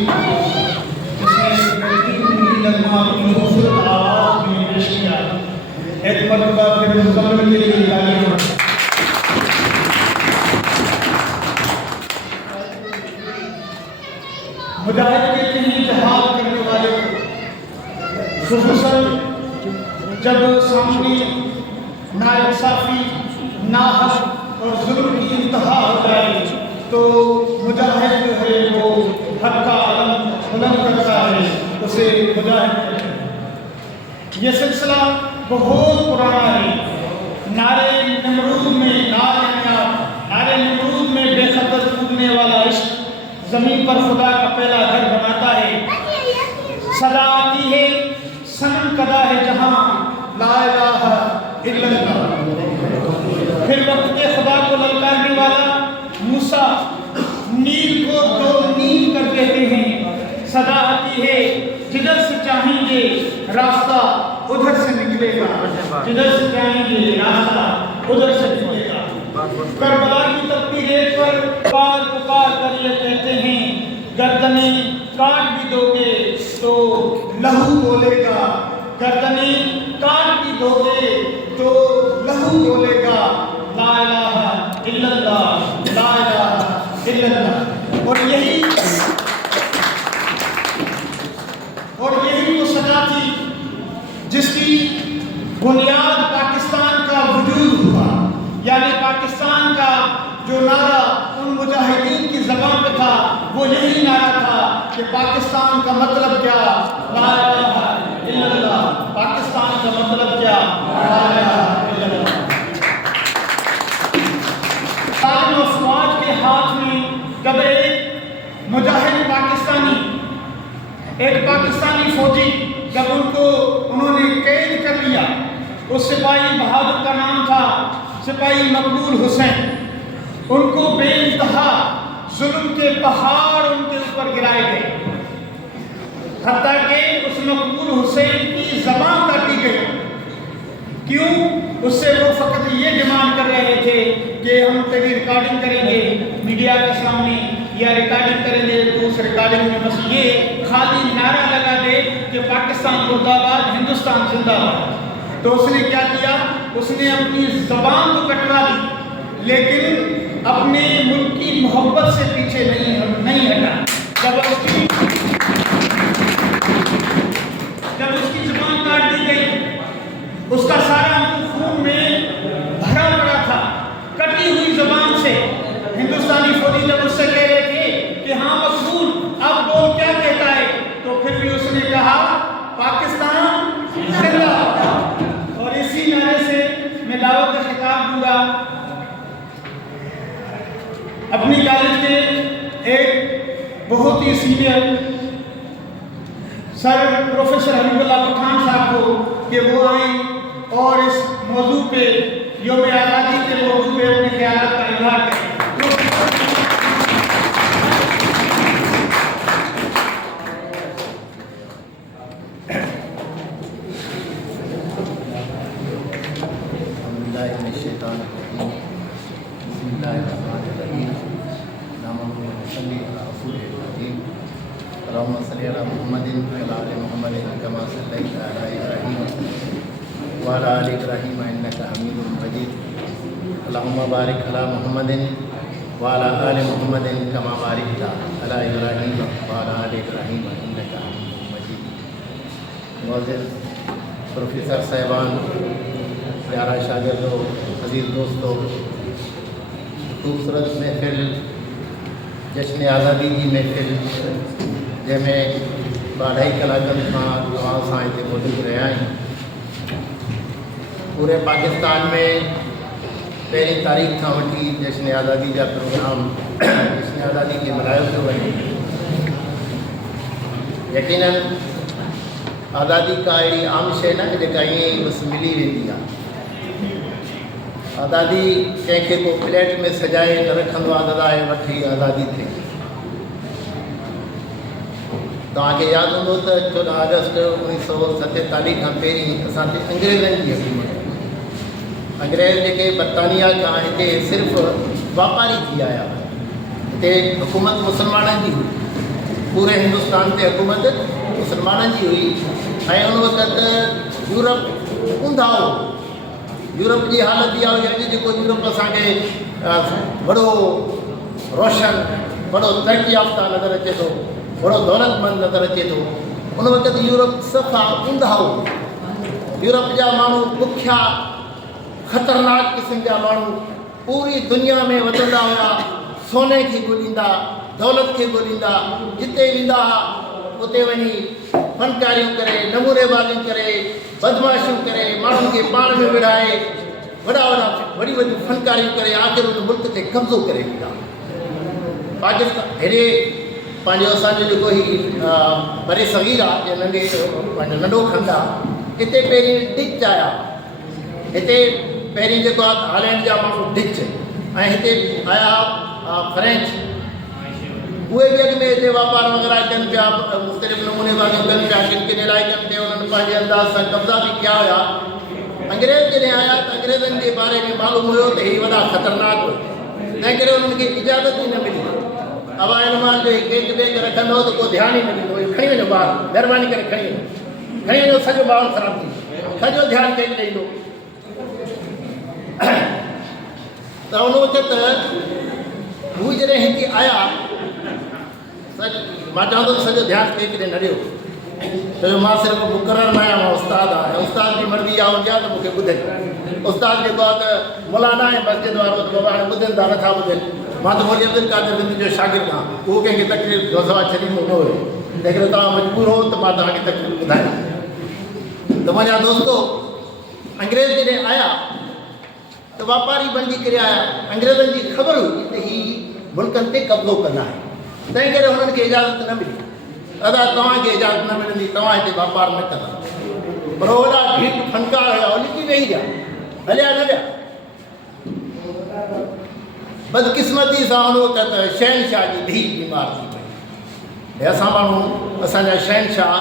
جس نے لگما اپنی خوبصورت آواز میں پیش کیا، ایک مرتبہ پھر مکمل کے لیے تعلیم مجاہد کہتے ہیں جہاد کرنے والے کو، خصوصاً جب سامنے ناانصافی، ناحق اور ظلم کی انتہا ہو جائے تو مجاہد جو ہے وہ حق کا علم بلند کرتا ہے، اسے مجاہد کہتے ہیں۔ یہ سلسلہ بہت پرانا ہے۔ نعرے نمرود میں بے خطر کودنے والا عشق زمین پر خدا کا پہلا گھر بناتا ہے۔ صدا آتی ہے صنم کدا ہے جہاں لا الہ الا اللہ۔ پھر وقت کے خدا کو للکارنے والا موسیٰ نیل کو دو نیل کر دیتے ہیں۔ صدا آتی ہے جدھر سے چاہیں گے راستہ ادھر سے نکلے گا، جدھر سے چاہیں گے راستہ ادھر سے نکلے گا۔ کربلا کی تپتی ریت پر پکار پکار کر یہ کہتے ہیں، گردنیں کاٹ بھی دو گے تو لہو بولے گا، گردنیں کاٹ بھی دو گے تو لہو بولے گا، لا الہ الا اللہ، لا الہ الا اللہ۔ اور یہی وہ صدا تھی جس کی بنیاد پاکستان کا وجود ہوا، یعنی پاکستان کا جو نعرہ ان مجاہدین کی زبان پہ تھا وہ یہی نعرہ تھا کہ پاکستان کا مطلب کیا، لا الہ الا اللہ۔ پاکستان کا مطلب کیا، لا الہ الا اللہ۔ تعلیم و فوج کے ہاتھ میں جب ایک مجاہد ایک پاکستانی فوجی جب انہوں نے قید کر لیا، اس سپاہی بہادر کا نام تھا سپاہی مقبول حسین، ان کو بے انتہا ظلم کے پہاڑ ان کے اوپر گرائے گئے، حتیٰ کہ اس مقبول حسین کی زبان کاٹی گئی۔ کیوں؟ اس سے وہ فقط یہ ڈیمانڈ کر رہے تھے کہ ہم تیری ریکارڈنگ کریں گے میڈیا کے سامنے، یا ریکارڈنگ کریں گے تو اس ریکارڈنگ میں بس یہ خالی نعرہ لگا دے کہ پاکستان مردہ باد، ہندوستان زندہ باد۔ تو اس نے کیا کیا؟ اس نے اپنی زبان تو کٹوا دی لیکن اپنے ملک کی محبت سے پیچھے نہیں ہٹا۔ جب اس کی زبان کاٹ دی گئی، اس کا سارا منہ خون میں بھرا پڑا تھا، کٹی ہوئی زبان سے ہندوستانی فوجی جب اس سے کہہ رہے تھے کہ ہاں مقبول اب وہ کیا کہتا ہے، تو پھر بھی اس نے کہا پاکستان زندہ باد۔ اور اسی نعرے سے میں دعوت کا خطاب دوں گا اپنی کالج کے ایک بہت ہی سینئر سر پروفیسر حبیب اللہ پٹھان صاحب کو کہ وہ آئیں اور اس موضوع پہ، یوم آزادی کے موضوع پہ اپنے خیالات کا اظہار کریں۔ اللهم صل على محمد وعلى آل محمد كما صليت على إبراهيم وعلى آل إبراهيم إنك حميد مجيد اللهم بارك على محمد وعلى آل محمد كما باركت على إبراهيم وعلى آل إبراهيم إنك حميد مجيد۔ معزز پروفیسر صاحبان، پیارا شاگردوں، عزیز دوستوں، خوبصورت محفل جشن آزادی کی محفل جن میں 2.5 کلاکن تمام سے موجود رہا ہیں۔ پورے پاکستان میں پہلی تاریخ تھا وٹھی جشن آزادی کا پروگرام جشن آزادی کے ملائب جو بنے۔ یقیناً آزادی کا اڑی عام شے نہ کہ یہ بس ملی ویندی ہے۔ آزادی کنکھے کو پلیٹ میں سجائے نہ رکھندو آزادی وٹھی آزادی تھی۔ تاکہ یاد ہوں تو 14 اگست 1947 کا پہری اساتے انگریزن کی حکومت، انگریز کے برطانیہ کا ہتے صرف واپاری تھی آیا، تے حکومت مسلمانوں کی ہوئی، पूरे हिंदुस्तान ते हुकूमत मुसलमाननि जी हुई ऐं उन वक़्तु यूरोप ऊंधा हो। यूरोप जी हालत इहा हुई, अॼु जेको यूरोप असांखे वॾो रोशन, वॾो तरक़ी याफ़्ता नज़र अचे थो, वॾो दौलतमंद नज़र अचे थो, उन वक़्तु यूरोप सफ़ा ऊंधा हो। यूरोप जा माण्हू बुखिया, ख़तरनाक क़िस्म जा माण्हू पूरी दुनिया में वधंदा हुआ, सोने खे ॻोल्हींदा, दौलत खे ॻोल्हींदा, जिते वेंदा हुआ उते वञी फनकारियूं करे, नमूनेबाज़ियूं करे, बदमाशियूं करे, माण्हुनि खे पाण में विढ़ाए, वॾी वॾियूं फनकारियूं करे आख़िर उन मुल्क ते कब्ज़ो करे वेंदा। पाकिस्तान हेॾे पंहिंजो असांजो जेको ही बरे सग़ीर आहे, पंहिंजो नंढो खंड आहे, हिते पहिरीं डिच आया। हिते पहिरीं जेको आहे हॉलैंड जा माण्हू डिच, ऐं हिते आया फ्रेंच। उहे बि अॻु में हिते वापारु वग़ैरह कनि पिया, मुख़्तलिफ़ नमूने वारियूं कनि पिया, किन किन इलाइक़नि ते उन्हनि पंहिंजे अंदाज़ सां कब्ज़ा बि कया हुया। अंग्रेज़ जॾहिं आया त अंग्रेज़नि जे बारे में मालूम हुयो त ही वॾा ख़तरनाक हुआ, तंहिं करे उन्हनि खे इजाज़त ई न मिली। हवाई जहाज़ जो केक वेक रखंदो त को ध्यानु ई न ॾींदो, खणी वञो ॿार, महिरबानी करे खणी वञो, सॼो माहौल ख़राबु थी वेंदो, सॼो ध्यानु केक ॾींदो। त उन वक़्तु हू जॾहिं हिते आया, मां चवंदुमि सॼो ध्यानु कंहिं किथे न ॾियो, छो जो मां सिर्फ़ु मुक़ररु न आहियां, मां उस्तादु आहियां। उस्ताद जी मर्ज़ी आहे हुजे त मूंखे ॿुधे। उस्ताद जेको आहे त मौलाना ऐं मस्जिद वारो त बाबा हाणे ॿुधनि था नथा ॿुधनि। मां त मौलवी अब्दुल क़ादिर बिंद जो शागिर्दु आहियां, उहो कंहिंखे तकलीफ़ सवाइ छॾींदो न हुयो। तंहिं करे तव्हां मजबूर हो त मां तव्हांखे तकलीफ़ ॿुधायां। त मुंहिंजा दोस्तो अंग्रेज़ जॾहिं आया त वापारी बणिजी करे आया। अंग्रेज़नि जी ख़बर हुई त ही मुल्कनि ते कब्ज़ो कंदा आहिनि, तंहिं करे हुननि खे इजाज़त न मिली। दादा तव्हांखे इजाज़त न मिलंदी, तव्हां हिते वापारु न कंदा। पर वॾा ढीठ फनकार हुया, लिकी वेही विया, हलिया न विया। बदकिस्मती सां हुन वक़्तु शहनशाह जी धीउ बीमार थी पई। असां माण्हू, असांजा शहनशाह,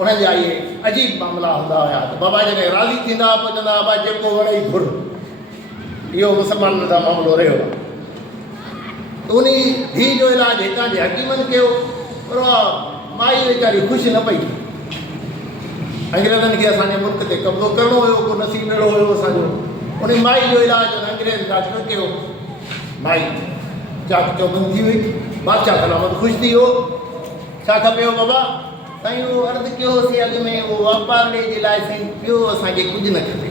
उन्हनि जा इहे अजीब मामला हूंदा हुया त बाबा जॾहिं राज़ी थींदा हुआ पोइ चवंदा बाबा जेको वणे ई घुर। इहो मुस्लमाननि सां मामिलो रहियो आहे। त उन धीउ जो इलाजु हितां जे हकीमनि कयो, पर माई वीचारी ख़ुशि न पई। अंग्रेज़नि खे असांजे मुल्क ते कब्ज़ो करिणो हुयो, को नसीब अहिड़ो हुयो असांजो। उन माई जो इलाजु अंग्रेज़ डॉक्टर कयो। माई चाक चौबंद थी वई, बादशाह सलामत ख़ुशि थी वियो। छा खपेव बाबा? साईं उहो अर्ज़ु कयोसीं अॻु में, उहो वापारु जे लाइ साईं ॿियो असांखे कुझु न खपे।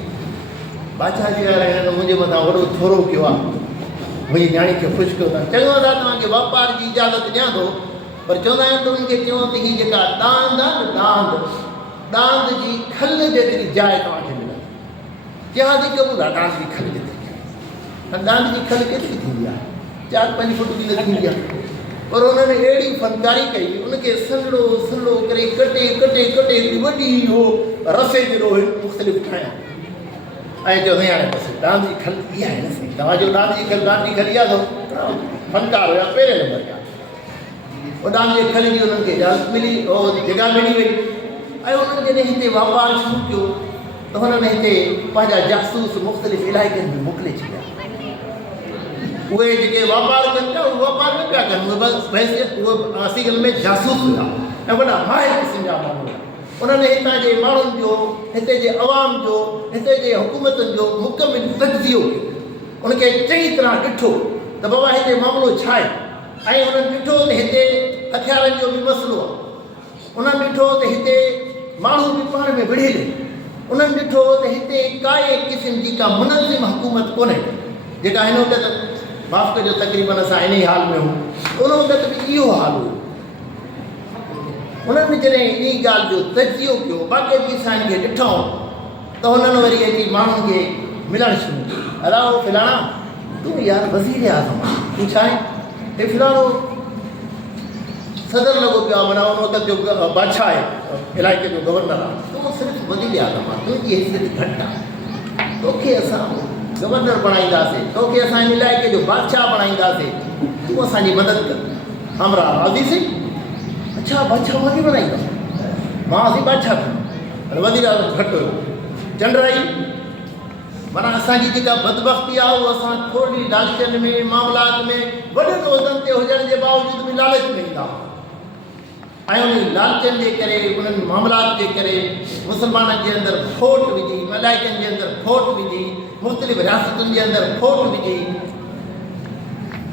बादशाह जी हिननि मुंहिंजे मथां वॾो थोरो कयो आहे, मुंहिंजी न्याणी खे ख़ुशि कयो अथनि। चङो दादा तव्हांखे वापार जी इजाज़त ॾियां थो, पर चवंदा आहिनि त उन्हनि खे चयो त हीअ जेका डांद आहे न, डांद जी खल जेतिरी जाइ तव्हांखे मिलंदी। चयां थी क़बूल आहे, डांद जी खल जेतिरी। डांद जी खल केतिरी थींदी आहे? 4-5 फुट जी न थींदी आहे। पर उन्हनि अहिड़ी फनकारी कई, उनखे सन्हड़ो सन्हड़ो करे कटे कटे कटे हिकिड़ी वॾी हो रसे जहिड़ो मुख़्तलिफ़ ठाहियां ऐं चवंदी हाणे बसि डांद जी खल इहा आहे न साईं, तव्हांजो डांद जी खल इहा अथव। फनकार हुया, पहिरें नंबर जा। उहो डांद जी खल जी उन्हनि खे इजाज़त मिली, जॻह मिली वई। ऐं उन्हनि जॾहिं हिते वापारु शुरू कयो त हुननि हिते पंहिंजा जासूस मुख़्तलिफ़ इलाइक़नि में मोकिले छॾिया। उहे जेके वापारु कनि पिया, उहे वापारु न पिया कनि, उहे बसि उहे असील में जासूस हुआ ऐं वॾा माहिर क़िस्म जा माण्हू हुआ। उन्हनि हितां जे माण्हुनि जो, हिते जे अवाम जो, हिते जे हुकूमतुनि जो मुकमिल तज्ज़ियो कयो। उनखे चङी तरह ॾिठो त बाबा हिते मामिलो छा आहे। ऐं उन्हनि ॾिठो त हिते हथियारनि जो बि मसइलो आहे। उन्हनि ॾिठो त हिते माण्हू बि पाण में विढ़े आहिनि। उन्हनि ॾिठो त हिते काए क़िस्म जी का मुनज़िम हुकूमत कोन्हे, जेका हिन वक़्तु माफ़ कजो तक़रीबन असां इन ई हाल में हूं। उन वक़्तु बि इहो हाल हुओ। उन्हनि जॾहिं इन ॻाल्हि जो तज्ज़ियो कयो, बाक़ाइदगी सां हिन खे ॾिठो त हुननि वरी अची माण्हुनि खे मिलणु शुरू कयो। अला उहो फिलाणा तूं यार वज़ीर आज़म आहे, तूं छा आहे? हे फिलाणो सदर लॻो पियो आहे, माना उन वक़्तु जो बादशाह आहे, इलाइक़े जो गवर्नर आहे। तूं सिर्फ़ु वज़ीर आज़म आहे, तुंहिंजी हैसियत घटि आहे। तोखे असां गवर्नर बणाईंदासीं, तोखे असां हिन इलाइक़े जो बादशाह बणाईंदासीं, तूं असांजी मदद कर। हमरा राज़ी सी? अच्छा बादशाह मां बणाईंदा, मां असीं बादशाह थियूं। वज़ीर आज़म घटि हुयो, चंडराई। माना असांजी जेका बदबख़्ती आहे उहा असां थोरी लालचनि में, मामलात में, वॾनि उहिदनि ते हुजण जे बावजूद बि लालच में ईंदा। ऐं उन लालचनि जे करे उन्हनि मामलात जे करे मुस्लमाननि जे अंदरि खोट विझी, मलाइकनि जे अंदरि खोट विझी, मुख़्तलिफ़ रियासतुनि जे अंदरि खोट विझी,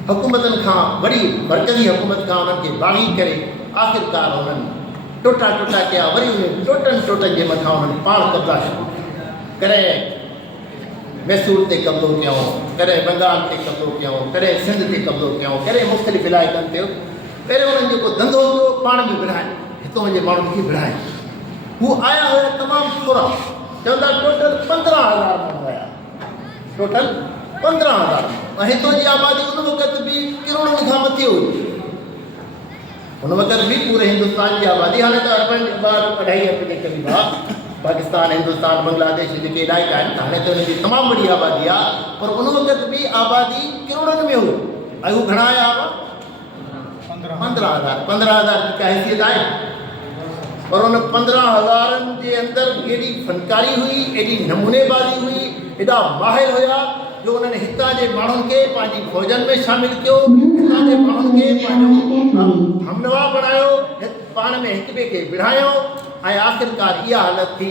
हुकूमतनि खां वरी मर्कज़ी हुकूमत खां उन्हनि खे बाग़ी करे आख़िरकार उन्हनि टोटा टोटा कया। वरी उन टोटनि जे मथां उन्हनि पाण कब्ज़ा शुरू कया। कॾहिं मैसूर ते कब्ज़ो कयूं, कॾहिं बंगाल ते कब्ज़ो कयूं, कॾहिं सिंध ते कब्ज़ो कयूं, कॾहिं मुख़्तलिफ़ इलाइक़नि ते। पहिरियों उन्हनि जेको धंधो कयो पाण में विढ़ाए, हितां जे माण्हुनि खे विढ़ाए। हू आया हुया तमामु थोरा, चवंदा टोटल 15,000 माण्हू आया, टोटल 15,000। ऐं हितां जी आबादी उन वक़्तु बि करोड़नि खां मथे हुई। उन वक़्तु बि पूरे हिंदुस्तान जी आबादी, हाणे त अर्बन 2.5 अरब जे क़रीब आहे। पाकिस्तान, हिंदुस्तान, बांग्लादेश जेके इलाइक़ा आहिनि, हाणे त हुनजी तमामु वॾी आबादी आहे, पर उन वक़्तु बि आबादी करोड़नि में हुई। ऐं हू घणा आया हुआ? 15,000। 15,000 जी का हैसियत आहे, पर उन 15,000 जे अंदरि एॾी फनकारी हुई, एॾी नमूनेबाज़ी हुई, एॾा माहिर हुया जो उन्हनि हितां जे माण्हुनि खे पंहिंजी फ़ौजनि में शामिलु कयो, हितां जे माण्हुनि खे पंहिंजो हमनवा बणायो, पाण में हिक ॿिए खे विढ़ायो। ऐं आख़िरकार इहा हालत थी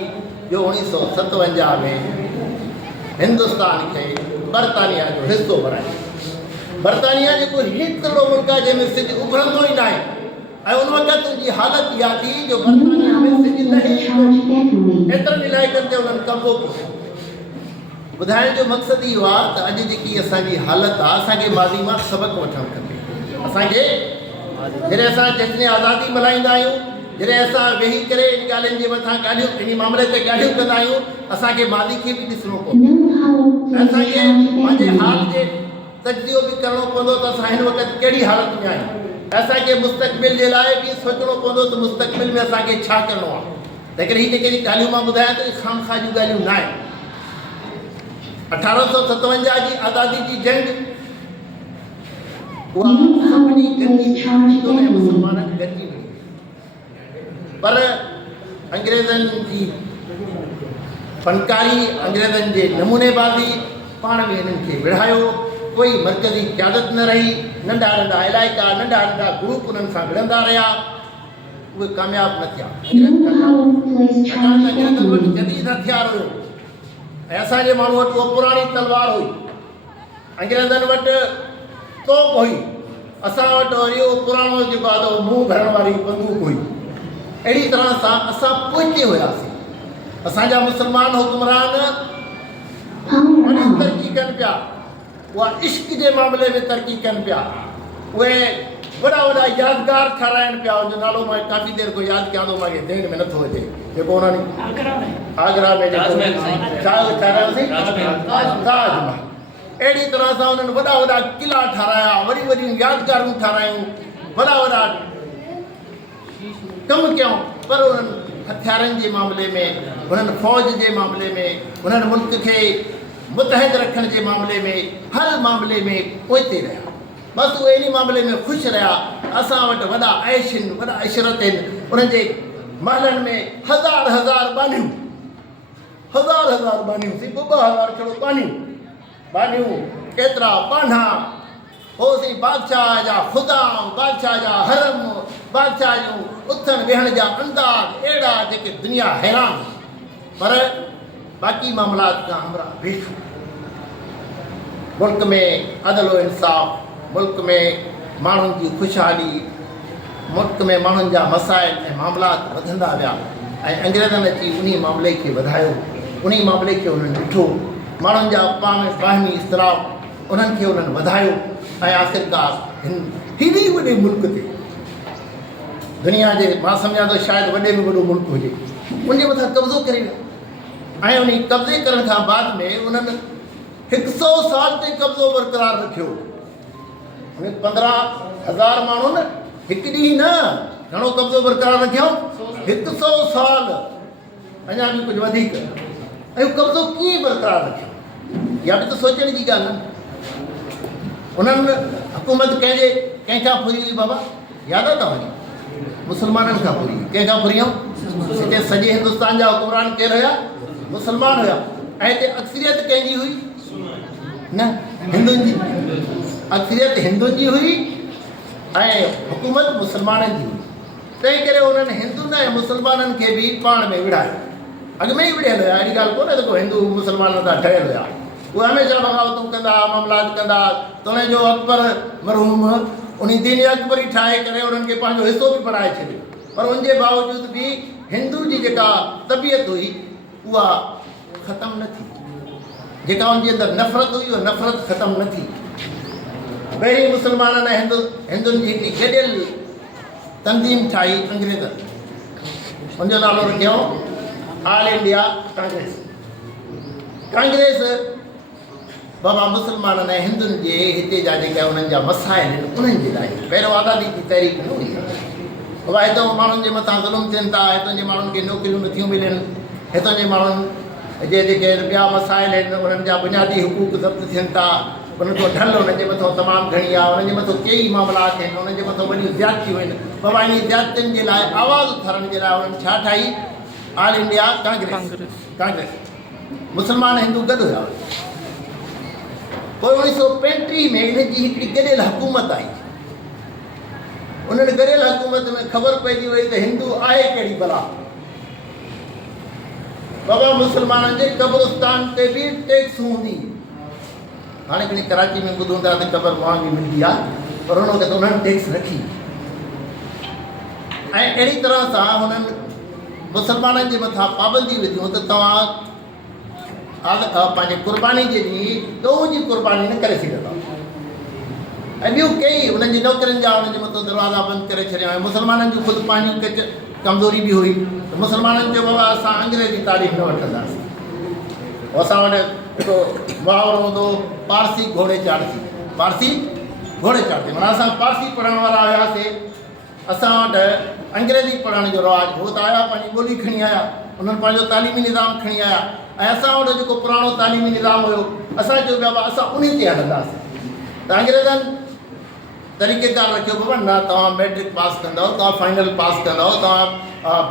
जो 1957 में हिंदुस्तान खे बरतानिया जो हिसो बणायो। बरतानिया जेको हिकिड़ो मुल्क आहे जंहिंमें सिज उभरंदो ई न आहे। ऐं उन वक़्तु जी हालत इहा थी जो बरतानिया में सिज न ई एतिरनि इलाइक़नि ते उन्हनि कब्ज़ो कयो। ॿुधाइण जो मक़सदु इहो आहे त अॼु जेकी असांजी हालत आहे, असांखे माज़ी मां सबक़ु वठणु खपे। असांखे जॾहिं असां जश्न आज़ादी मल्हाईंदा आहियूं, जॾहिं असां वेही करे इन ॻाल्हियुनि जे मथां ॻाल्हियूं, इन मामले ते ॻाल्हियूं कंदा आहियूं, असांखे माज़ी खे बि ॾिसणो पवंदो। असांखे पंहिंजे हाल जे तजज़ियो बि करिणो पवंदो त असां हिन वक़्तु कहिड़ी हालत में आहियूं। असांखे मुस्तक़बिल जे लाइ बि सोचणो पवंदो त मुस्तक़बिल में असांखे छा करिणो आहे। त हिकिड़ी हीअ जेके ॻाल्हियूं मां ॿुधायां त ख़ामख़ा जूं ॻाल्हियूं न आहिनि। 1857 जी आज़ादी जी जंग उहा सभिनी मुस्लमाननि गॾिजी वई, पर अंग्रेज़नि जी फनकारी, अंग्रेज़नि जे नमूनेबाज़ी, पाण में हिननि खे विढ़ायो। कोई मर्कज़ी क़यादत न रही, नंढा नंढा इलाइक़ा, नंढा नंढा ग्रुप उन्हनि सां विढ़ंदा रहिया, उहे कामयाबु न थिया। अंग्रेज़नि वटि जदीद हथियार हुयो ऐं असांजे माण्हू वटि उहा पुराणी तलवार हुई। अंग्रेज़नि वटि तोप हुई, असां वटि वरी उहो पुराणो जेको आहे मुंहुं भरण वारी बंदूक हुई। अहिड़ी तरह सां असां पोइते हुयासीं। असांजा मुस्लमान हुकुमरान तरक़ी कनि पिया, उहा इश्क जे मामले में तरक़ी कनि पिया। उहे वॾा वॾा यादगार ठाराइनि पिया। उनजो नालो मां काफ़ी देरि खां यादि कयां थो, मूंखे ध्यान में नथो अचे। जेको उन्हनि आगरा में ठाहिरायोसीं, ताजमहल। अहिड़ी तरह सां उन्हनि वॾा वॾा क़िला ठाराया, वॾी वॾियूं यादगारूं ठारायूं, वॾा वॾा कमु कयूं। पर उन्हनि हथियारनि जे मामले में, उन्हनि फ़ौज जे मामले में, उन्हनि मुल्क खे मुतहद रखण जे मामले में, हर मामले में पोइते रहिया। बसि उहे इन मामले में ख़ुशि रहिया। असां वटि वॾा ऐश आहिनि, वॾा इशरत आहिनि। उन्हनि जे महलनि में हज़ार हज़ार बानियूं, हज़ार हज़ार बानियूं, सिर्फ़ु 2,000 छड़ो बानियूं, केतिरा बाना होसीं। बादशाह जा ख़ुदाम, बादशाह जा हरम, बादशाह जूं उथण वेहण जा अंदाज़ अहिड़ा जेके दुनिया हैरान। पर बाक़ी मामलात खां हमरा वेठो। मुल्क में अदल व इंसाफ़, मुल्क में माण्हुनि जी ख़ुशहाली, मुल्क में माण्हुनि जा मसाइल ऐं मामलात वधंदा विया। ऐं अंग्रेज़नि अची उन मामले खे वधायो, उन मामले खे उन्हनि ॾिठो। माण्हुनि जा बाहिमी इख़्तिलाफ़ उन्हनि खे उन्हनि वधायो। ऐं आख़िरकार हेॾे वॾे मुल्क ते, दुनिया जे मां सम्झां थो शायदि वॾे में वॾो मुल्क हुजे, उनजे मथां कब्ज़ो करे विया। ऐं उन कब्ज़े करण खां बाद में उन्हनि 100 साल ताईं कब्ज़ो बरक़रार रखियो। 15,000 माण्हुनि हिकु ॾींहुं न, घणो कब्ज़ो बरक़रार रखियो? 100 साल, अञा बि कुझु वधीक। ऐं कब्ज़ो कीअं बरक़रार रखियो, इहा बि त सोचण जी ॻाल्हि आहे। उन्हनि हुकूमत कंहिंखां फुरी हुई बाबा, यादि आहे तव्हांखे? मुस्लमाननि खां फुरी। कंहिंखां फुरी हुयूं? हिते सॼे हिंदुस्तान जा हुकुमरान केरु हुया? मुस्लमान हुया। ऐं हिते अक्सरियत कंहिंजी हुई? न, हिंदुनि जी। अक्सरियत हिंदुनि जी हुई ऐं हुकूमत मुस्लमाननि जी हुई। तंहिं करे उन्हनि हिंदुनि ऐं मुस्लमाननि खे बि पाण में विढ़ायो। अॻु में ई विढ़ियल हुया, अहिड़ी ॻाल्हि कोन्हे त को हिंदू मुस्लमान सां ठहियल हुया। उहे हमेशह बग़ावतूं कंदा, मामलात कंदा। तॾहिं जो अकबर मरहूम उन दीन अकबरी ठाहे करे उन्हनि खे पंहिंजो हिसो बि बणाए छॾियो। पर उनजे बावजूद बि हिंदू जी जेका तबियत हुई उहा ख़तमु न थी, जेका उनजे अंदरि नफ़रत हुई उहा नफ़रत ख़तमु न थी। पहिरीं मुस्लमाननि ऐं हिंदुनि जी हिकिड़ी गॾियल तंज़ीम ठाही अंग्रेज़नि, उनजो नालो रखियो ऑल इंडिया कांग्रेस। कांग्रेस बाबा मुस्लमाननि ऐं हिंदुनि जे हिते जा जेका उन्हनि जा मसाइल आहिनि उन्हनि जे लाइ पहिरियों आज़ादी जी तहरीक न हुई। बाबा हितां माण्हुनि जे मथां ज़ुल्म थियनि था, हितां जे माण्हुनि खे नौकरियूं नथियूं मिलनि, हितां जे माण्हुनि जे जेके ॿिया मसाइल आहिनि उन्हनि जा बुनियादी हुकूक ज़ब्त थियनि था, उन्हनि जो ढल उन्हनि जे मथां तमामु घणी आहे, उन्हनि जे मथां कई मामलात आहिनि, उन्हनि जे मथां वॾियूं ज़्यादतियूं आहिनि। बाबा इन ज़्यादतियुनि जे लाइ आवाज़ उथारण जे लाइ उन्हनि छा ठाही? All India Congress. मुस्लमान हिंदू गॾु हुया। पोइ 1935 में इन जी हिकिड़ी गॾियल हुकूमत आई। उन्हनि गॾियल हुकूमत में ख़बर पइजी वई त हिंदू आहे कहिड़ी भला। बाबा मुस्लमाननि जे क़ब्रिस्तान ते बि टैक्स हूंदी। हाणे खणी कराची में ॿुधूं था त क़बर महांगी मिलंदी आहे, पर उन वक़्तु उन्हनि टैक्स रखी। ऐं अहिड़ी तरह सां हुननि मुस्लमाननि जे मथां पाबंदी विधियूं त तव्हां पंहिंजे क़ुर्बानी जे ॾींहुं ॻऊं जी क़ुर्बानी न करे सघंदा। ऐं ॿियूं कई उन्हनि जी नौकरियुनि जा उन्हनि जे मथां दरवाज़ा बंदि करे छॾिया। ऐं मुस्लमाननि जूं ख़ुदि पंहिंजूं कमज़ोरी बि हुई त मुस्लमाननि चयो बाबा असां अंग्रेज़ी तालीम न वठंदासीं। असां वटि हिकिड़ो मुहावरो हूंदो, पारसी घोड़े चाढ़ती। पारसी घोड़े चाढ़ती माना असां पारसी पढ़ण वारा हुयासीं, असां वटि अंग्रेज़ी पढ़ण जो रवाजु हो त आया, पंहिंजी ॿोली खणी आया, उन्हनि पंहिंजो तालीमी निज़ाम खणी आया। ऐं असां वटि जेको पुराणो तालीमी निज़ाम हुयो असां चयो बाबा असां उन ते हलंदासीं। त अंग्रेज़नि तरीक़ेकार रखियो, बाबा न तव्हां मैट्रिक पास कंदव, तव्हां फाइनल पास कंदव, तव्हां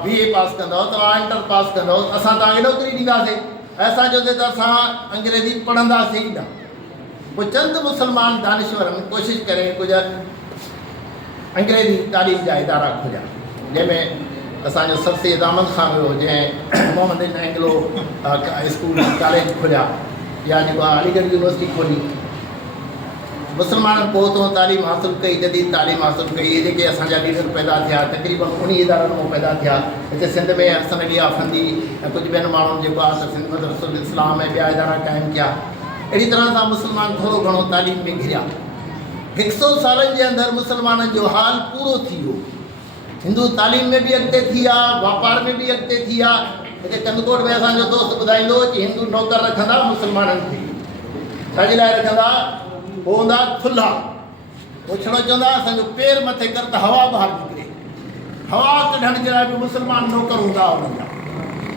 BA पास कंदव, तव्हां इंटर पास कंदव, असां तव्हांखे नौकरी ॾींदासीं। ऐसा चवंदे त असां अंग्रेज़ी पढ़ंदासीं ई न। पोइ चंद मुस्लमान दानिश्वरनि कोशिशि करे कुझु अंग्रेज़ी तालीम जा इदारा खोलिया, जंहिंमें असांजो सर सैयद अहमद ख़ान हुयो, जंहिं मोहम्मद एंग्लो स्कूल कॉलेज खोलिया, या जेको आहे अलीगढ़ यूनिवर्सिटी खोली। मुस्लमाननि पोइ तो तालीम हासिलु कई, जदीद तालीम हासिलु कई। इहे जेके असांजा लीडर पैदा थिया तक़रीबन उन इदारनि मां पैदा थिया। हिते सिंध में हसन अली आफंदी ऐं कुझु ॿियनि माण्हुनि जेको आहे सिंध मदरसुल इस्लाम ऐं ॿिया इदारा क़ाइमु कया। अहिड़ी तरह सां मुस्लमान थोरो घणो तालीम में घिरिया। 100 सालनि जे अंदरि मुस्लमाननि जो हाल पूरो थी वियो। हिंदू तालीम में बि अॻिते थी विया, वापार में बि अॻिते थी विया। हिते कंदकोट में असांजो दोस्त ॿुधाईंदो कि हिंदू नौकर रखंदा मुस्लमाननि खे, छाजे लाइ रखंदा? हो हूंदा थुल्हा। पुछणो चवंदा असांजो पेर मथे कर त हवा ॿाहिरि निकिरे। हवा कढण जे लाइ बि मुस्लमान नौकर हूंदा हुननि जा।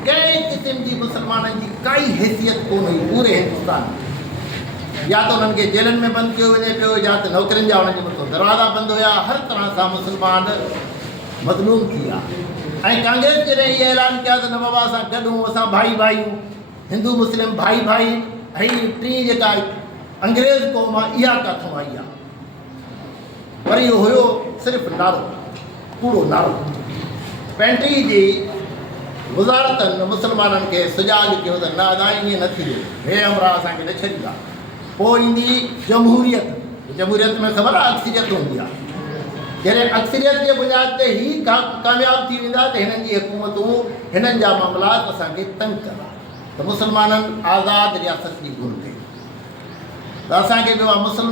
कंहिं क़िस्म जी मुस्लमाननि जी काई हैसियत कोन हुई पूरे हिंदुस्तान में। या त उन्हनि खे जेलनि में बंदि कयो वञे पियो, या त नौकरियुनि जा उन्हनि जे मथां दरवाज़ा बंदि हुया। हर तरह सां मुस्लमान मज़लूम थी विया। ऐं कांग्रेस जॾहिं इहे ऐलान कया त न बाबा असां गॾु हूं, असां भाई भाई हूं, हिंदू मुस्लिम भाई भाई। ऐं टी जेका अंग्रेज़ क़ौम आहे इहा किथां आई आहे? पर इहो हुयो सिर्फ़ु नारो, कूड़ो नारो। 35 जी वज़ारतनि मुस्लमाननि खे सुॼाग कयो त न अदा ईअं न थी वियो, हे हमरा असांखे न छॾींदा। पोइ ईंदी जमहूरियत। जमहूरियत में ख़बर आहे अक्सरियत हूंदी आहे। जॾहिं अक्सरियत जे बुनियाद ते ई कामयाबु थी वेंदा त हिननि जी हुकूमतूं हिननि जा मामलात असांखे तंग कंदा। त मुस्लमाननि आज़ादु रियासत जी घुर कई। त असांखे ॿियो आहे मुस्लिम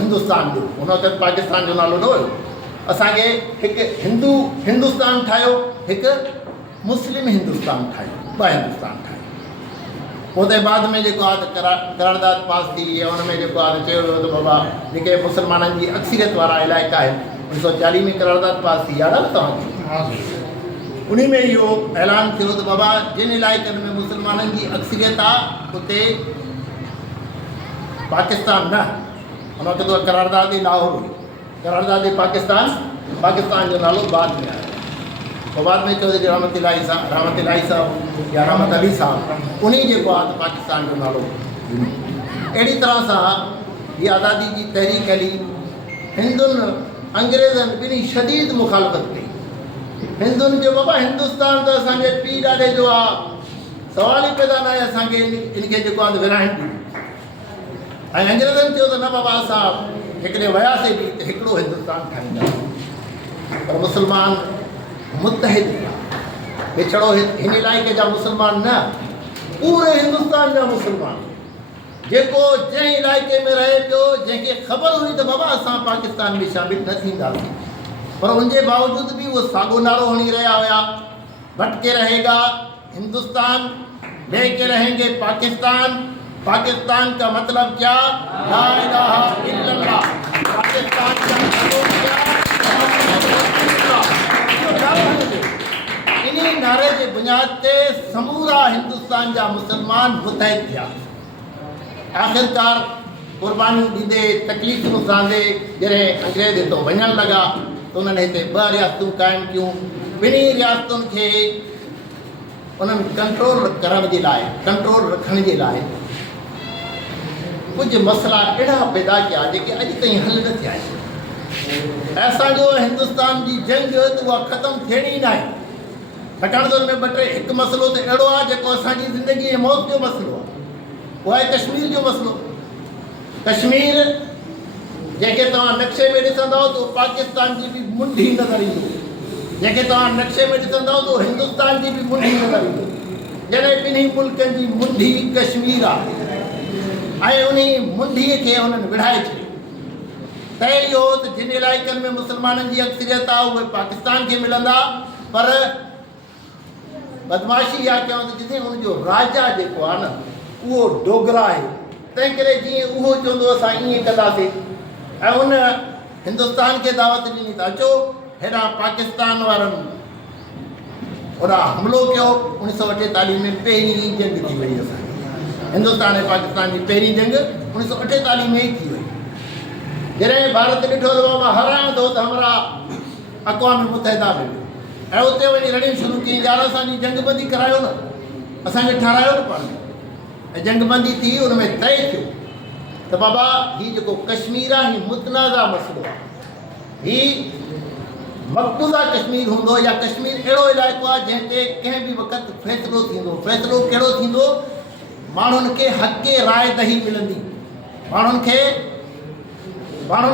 हिंदुस्तान जो, हुन वक़्तु पाकिस्तान जो नालो न हुयो। असांखे हिकु हिंदुस्तान ठाहियो, हिकु मुस्लिम हिंदुस्तान ठाहियो, 2 हिंदुस्तान ठाहियो। पोइ त बाद में जेको आहे त करारदाद पास थी ऐं हुन में जेको आहे चयो वियो त बाबा जेके मुस्लमाननि जी अक्सरियत वारा इलाइक़ा आहिनि 1940 में करारदाद पास थी, याद आहे न तव्हांखे? उन में इहो ऐलान थियो त बाबा जिन इलाइक़नि में मुस्लमाननि जी अक्सरियत आहे उते पाकिस्तान न। हुन वक़्तु करारदाद लाहौर हुई, करारदाद पाकिस्तान जो नालो बाद में आयो। पोइ बाद में चौधरी रहमत इलाही साहब या रहमत अली साहब उन जेको आहे त पाकिस्तान जो नालो ॾिनो। अहिड़ी तरह सां हीअ आज़ादी जी तहरीक हली। हिंदुनि अंग्रेज़नि ॿिन्ही शदीद मुखालफ़त कई। हिंदुनि जो बाबा हिंदुस्तान त असांजे पीउ ॾाॾे जो आहे, सवाल ई पैदा न आहे असांखे इनखे जेको आहे विराइण ॾियूं। ऐं अंग्रेज़नि चयो त न बाबा असां हिकिड़े वियासीं बि त हिकिड़ो हिंदुस्तान ठाहींदासीं। पर मुस्लमान मुतहिद पिछड़ो हिन इलाइक़े जा मुस्लमान न, पूरे हिंदुस्तान जा मुस्लमान, जेको जंहिं इलाइक़े में रहे पियो, जंहिंखे ख़बर हुई त बाबा असां पाकिस्तान में शामिल न थींदासीं, पर उनजे बावजूद भी वो साॻियो नारो हणी रहिया हुया, भटके रहेगा हिंदुस्तान, लेके रहेंगे पाकिस्तान। पाकिस्तान का मतलब क्या? ला इलाहा इल्लल्लाह। पाकिस्तान का मतलब क्या? इन्हीं नारे की बुनियाद ते समूरा हिंदुस्तान जा मुसलमान मुतहद थिया। आखिरकार कुर्बानी ॾींदे तकलीफ़ूं सां जॾहिं अंग्रेज़ हितो वञणु लॻा त उन्हनि हिते 2 रियासतूं क़ाइमु कयूं। ॿिन्ही रियासतुनि खे उन्हनि कंट्रोल करण जे लाइ, कंट्रोल रखण जे लाइ कुझु मसइला अहिड़ा पैदा कया जेके अॼु ताईं हल न थिया आहिनि। असांजो हिंदुस्तान जी जंग त उहा ख़तमु थियणी ई न आहे, छाकाणि त हुन में 2-3 हिकु मसइलो त अहिड़ो आहे जेको असांजी ज़िंदगी ऐं मौत जो मसइलो आहे, उहो आहे कश्मीर जो मसइलो। कश्मीर जंहिंखे तव्हां नक्शे में ॾिसंदव त पाकिस्तान जी बि मुंडी नज़र ईंदो, जंहिंखे तव्हां नक्शे में ॾिसंदव त हिंदुस्तान जी बि मुंडी नज़र ईंदो, जॾहिं ॿिन्ही मुल्कनि जी मुंडी कश्मीर आहे। ऐं उन मुंडीअ खे हुननि विढ़ाए छॾियो। तय इहो त जिन इलाइक़नि में मुस्लमाननि जी अक्सरियत आहे उहे पाकिस्तान खे मिलंदा, पर बदमाशी इहा कयूं त जिते हुनजो राजा जेको आहे न उहो डोगरा आहे, तंहिं करे जीअं उहो चवंदो असां ईअं कंदासीं। ऐं उन हिंदुस्तान खे दावत ॾिनी त अचो हेॾा पाकिस्तान वारनि होॾा हमिलो कयो। 1948 में पहिरीं जंग थी वई असांजी, हिंदुस्तान ऐं पाकिस्तान जी पहिरीं जंग 1948 में ई थी वई। जॾहिं भारत ॾिठो त बाबा हराइणो थो त हमरा अक़वाम मुतहिदा में वियो ऐं उते वञी रड़ियूं शुरू कयूं, यार असांजी जंगबंदी करायो न, असांखे ठारायो न पाण। ऐं जंगबंदी थी, उन में तय थियो त बाबा हीउ जेको कश्मीर आहे हीउ मुतनाज़ा मसइलो आहे, हीउ मक़बूज़ा कश्मीर हूंदो या कश्मीर अहिड़ो इलाइक़ो आहे जंहिं ते कंहिं बि वक़्तु फ़ैसिलो थींदो। फ़ैसिलो कहिड़ो थींदो? माण्हुनि खे हक़ राय दही मिलंदी, माण्हुनि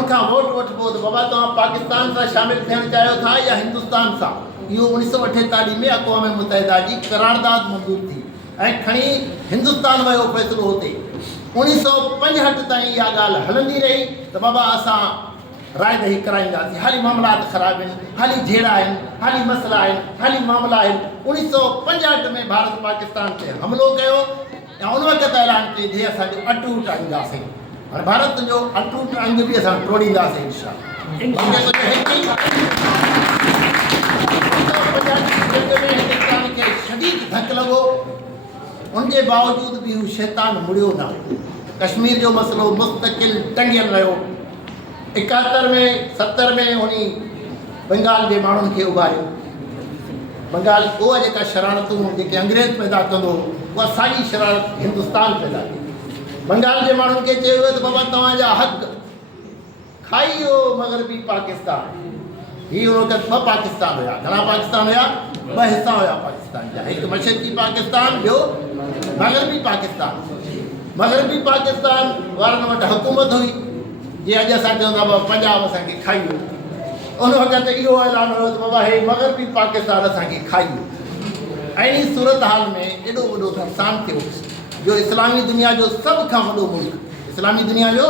खां वोट वठिबो त बाबा तव्हां पाकिस्तान सां शामिलु थियणु चाहियो था या हिंदुस्तान सां। इहो 1948 में अक़वाम मुतहिदा जी करारदाद मंज़ूर थी ऐं खणी हिंदुस्तान वियो फ़ैसिलो हुते। 1965 ताईं इहा ॻाल्हि हलंदी रही त बाबा असां राय दही कराईंदासीं, हाली मामलात ख़राब आहिनि, हाली जहिड़ा आहिनि, हाली मसइला आहिनि, हाली मामला आहिनि। 1965 में भारत पाकिस्तान ते हमिलो कयो ऐं उन वक़्तु ऐलान कई जे असांजो अटूट अंग आहे। हाणे भारत जो अटूट अंग बि असां टोड़ींदासीं इंशाअल्लाह। हिंदुस्तान खे शदीद धक लॻो, उनजे बावजूद बि हू शैतान मुड़ियो न। कश्मीर जो मसइलो मुस्तक़िल टंगियल रहियो। 71 में 70 में उन बंगाल जे माण्हुनि खे उभारियो। बंगाल उहा जेका शरारतूं जेके अंग्रेज़ पैदा कंदो, उहा साॻी शरारत हिंदुस्तान पैदा कई। बंगाल जे माण्हुनि खे चयो वियो त बाबा तव्हांजा हक़ खाई वियो मग़रबी पाकिस्तान। हीअ उन वक़्तु 2 पाकिस्तान हुया। घणा पाकिस्तान हुया? 2 हिसा हुया पाकिस्तान जा, हिकु मशरक़ी पाकिस्तान, ॿियो मग़रबी पाकिस्तान। मग़रबी पाकिस्तान वारनि वटि हुकूमत हुई, जीअं अॼु असां चवंदा बाबा पंजाब असांखे खाई वियो। उन वक़्तु इहो ऐलान हुयो त बाबा हे मग़रबी पाकिस्तान असांखे खाई वियो। अहिड़ी सूरत हाल में एॾो वॾो नुक़सानु थियो जो इस्लामी दुनिया जो सभ खां वॾो मुल्क, इस्लामी दुनिया जो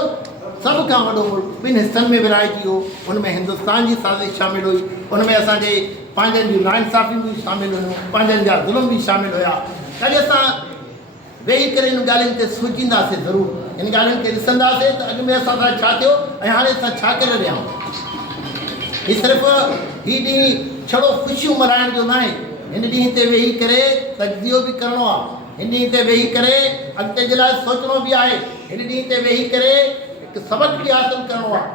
सभ खां वॾो मुल्क 2 हिसनि में विराइजी वियो। उनमें हिंदुस्तान जी साज़िश शामिलु हुई, उनमें असांजे पंहिंजनि जूं नाइंसाफ़ियूं बि शामिलु हुयूं, पंहिंजनि जा ज़ुल्म बि शामिलु हुया। अॼु असां वेही करे इन ॻाल्हियुनि ते सोचींदासीं, ज़रूरु इन ॻाल्हियुनि खे ॾिसंदासीं त अॻु में असां सां छा थियो ऐं हाणे असां छा करे रहिया आहियूं। हीउ सिर्फ़ु हीउ ॾींहुं छड़ो ख़ुशियूं मल्हाइण जो न आहे, हिन ॾींहं ते वेही करे तजज़ियो बि करिणो आहे, हिन ॾींहं ते वेही करे अॻिते जे लाइ सोचणो बि आहे, हिन ॾींहं ते वेही करे हिकु सबक़ बि हासिलु करिणो आहे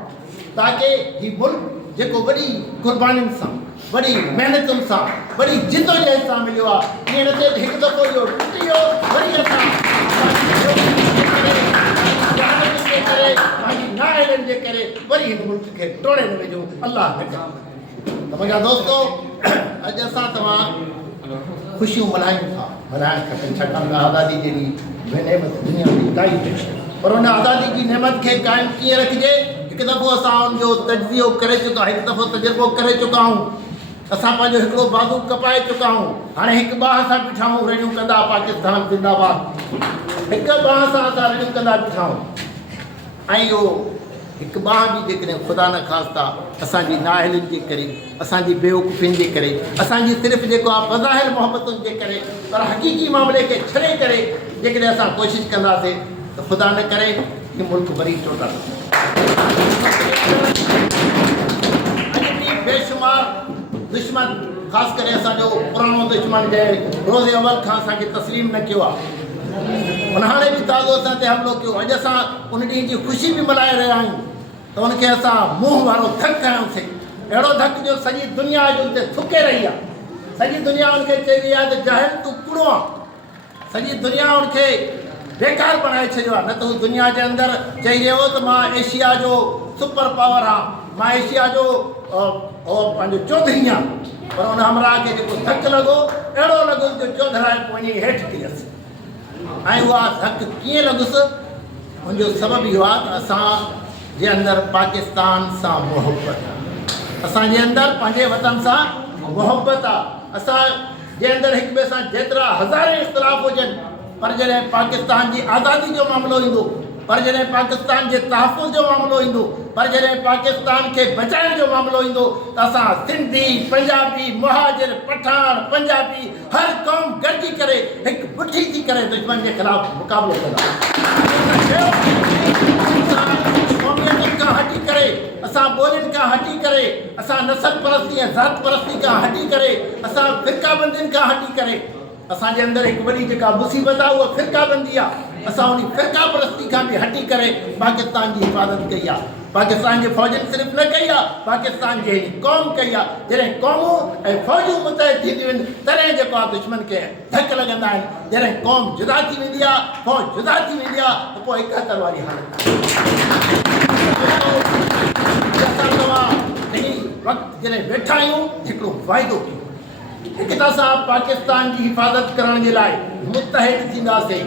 ताकी हीउ मुल्क जेको वॾी क़ुर्बानियुनि सां, वॾी महिनतुनि सां, वॾी जिदोजहद सां मिलियो आहे, ईअं न थिए त हिकु दफ़ो इहो टुटी वियो वरी असां नाइलनि जे करे वरी हिन मुल्क खे टोड़े न वेझो। अलाह मुंहिंजा दोस्तो, अॼु असां तव्हां ख़ुशियूं मल्हायूं था, मल्हाइणु खपनि, छाकाणि त आज़ादी जहिड़ी नेमत दुनिया में काई न आहे। पर उन आज़ादी जी नेमत खे क़ाइमु कीअं रखिजे? हिकु दफ़ो असां उनजो तजज़ियो करे चुका, हिकु दफ़ो तजुर्बो करे चुका आहियूं। असां पंहिंजो हिकिड़ो बाज़ू कपाए चुका आहियूं। हाणे हिकु ॿाह सां बीठा आहियूं, रड़ियूं कंदा पाकिस्तान ज़िंदाबाद। हिकु ॿाह सां असां रड़ियूं कंदा बीठा आहियूं। ऐं इहो हिकु ॿाह बि जेकॾहिं ख़ुदा न ख़ास्ता असांजी नाअहलियुनि जे करे, असांजी बेवकूफ़ियुनि जे करे, असांजी सिर्फ़ु जेको आहे बज़ाहिर मोहबतुनि जे करे, पर हक़ीक़ी मामले खे छॾे करे जेकॾहिं असां कोशिशि कंदासीं त ख़ुदा न करे हीउ मुल्क वरी टुटंदो। अॼु बि बेशुमार दुश्मन, ख़ासि करे असांजो पुराणो दुश्मन जंहिं रोज़े अवल खां असांखे तस्लीम न कयो आहे, उन हाणे बि ताज़ो असां ते हमिलो कयो। अॼु असां उन ॾींहं जी ख़ुशी बि मल्हाए रहिया आहियूं त उनखे असां मुंहुं वारो धकु कयोसीं। अहिड़ो धकु जो सॼी दुनिया अॼु उन ते थुके रही आहे। सॼी दुनिया उनखे चई रही आहे त जाहिल तूं कूड़ो आहे। सॼी दुनिया उनखे बेकार बणाए छॾियो आहे। न त हू दुनिया जे अंदरि चई रहियो त मां एशिया जो सुपर पावर आहे, मां एशिया जो पंहिंजो चौधरी आहे। पर उन हमराह खे जेको धकु लॻो, अहिड़ो लॻो जो चौधराए वञी हेठि थी वियसि। ऐं उहा धकु कीअं लॻुसि? हुनजो सबबु इहो आहे त असांजे अंदरि पाकिस्तान सां मुहबत आहे, असांजे अंदरि पंहिंजे वतन सां मुहबत आहे। असांजे अंदरि हिक ॿिए सां जेतिरा हज़ारे इख़्तिलाफ़ हुजनि, पर जॾहिं पाकिस्तान जी आज़ादी जो मामिलो ईंदो, पर जॾहिं पाकिस्तान जे तहफ़ुज़ जो मामिलो ईंदो, पर जॾहिं पाकिस्तान खे बचाइण जो मामिलो ईंदो त असां सिंधी, पंजाबी, मुहाजिर, पठान, पंजाबी हर क़ौम गॾिजी करे हिकु मुठी थी करे दुश्मन जे ख़िलाफ़ मुक़ाबिलो कंदा। असां क़ौमियतुनि खां हटी करे, असां ॿोलियुनि खां हटी करे, असां नसल परस्ती ऐं ज़ात परस्ती खां हटी करे, असां फ़िरक़ाबंदियुनि खां हटी करे, असांजे अंदरि हिकु वॾी जेका मुसीबत आहे उहा फ़िरक़ाबंदी आहे। असां उन फ़िरक़ा परस्ती खां बि हटी करे पाकिस्तान जी हिफ़ाज़त कई आहे। पाकिस्तान जे फ़ौजनि सिर्फ़ु न कई आहे, पाकिस्तान जे क़ौम कई आहे। जॾहिं क़ौमूं ऐं फ़ौजूं मुतहिद थींदियूं आहिनि तॾहिं जेको आहे दुश्मन खे धक लॻंदा आहिनि। जॾहिं क़ौम जुदा थी वेंदी आहे, फ़ौज जुदा थी वेंदी आहे, त पोइ 71 वारी हालत आहे। असां तव्हां हिन वक़्तु जॾहिं वेठा आहियूं हिकिड़ो वाइदो कयूं, हिकु त असां पाकिस्तान जी हिफ़ाज़त करण जे लाइ मुतहिद थींदासीं।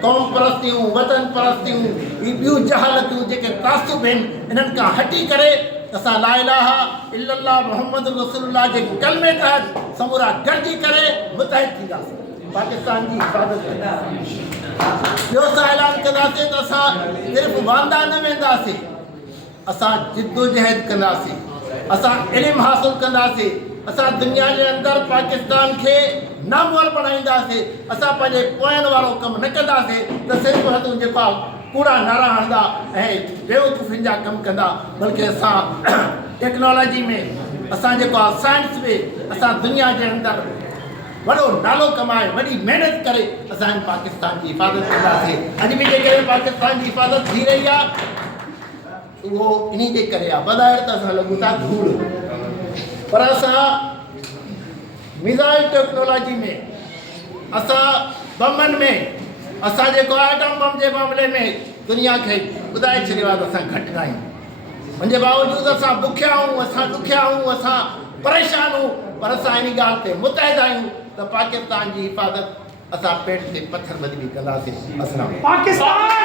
क़ौम परस्तियूं, वतन परस्तियूं, ही ॿियूं जहालतियूं जेके तासुब आहिनि, इन्हनि खां हटी करे असां ला इलाहा इल्लल्लाह मुहम्मद रसूलुल्लाह जे कलमे तहत समूरा गॾिजी करे मुतहिद थींदासीं, पाकिस्तान जी हिफ़ाज़त कंदासीं। ॿियो असां ऐलान कंदासीं त असां सिर्फ़ु वांदा न वेंदासीं, असां जिद्दोजहद कंदासीं, असां इल्मु हासिलु कंदासीं, असां दुनिया जे अंदरि पाकिस्तान खे नामवर बणाईंदासीं। असां पंहिंजे पोयनि वारो कमु न कंदासीं त सिर्फ़ु हथूं जेको आहे कूड़ा नारा हणंदा ऐं बेवकूफ़ियुनि जा कमु कंदा, बल्कि असां टेक्नोलॉजी में, असां जेको आहे साइंस में, असां दुनिया जे अंदरि वॾो नालो कमाए, वॾी महिनत करे असां पाकिस्तान जी हिफ़ाज़त कंदासीं। अॼु बि जेकॾहिं पाकिस्तान जी हिफ़ाज़त थी रही आहे उहो इन जे करे आहे। बज़ाहिर त असां लॻूं था धूड़, पर असां मिज़ाइल टेक्नोलॉजी में, असां बमनि में, असां जेको एटम बम जे मामले में दुनिया खे ॿुधाए छॾियो आहे त असां घटि न आहियूं। हुनजे बावजूदि असां बुखिया आहियूं, असां ॾुखिया आहियूं, असां परेशान आहियूं, पर असां इन ॻाल्हि ते मुतहिद आहियूं त पाकिस्तान जी हिफ़ाज़त असां पेट ते पथर ॿधी कंदासीं। अस्सलाम। पाकिस्तान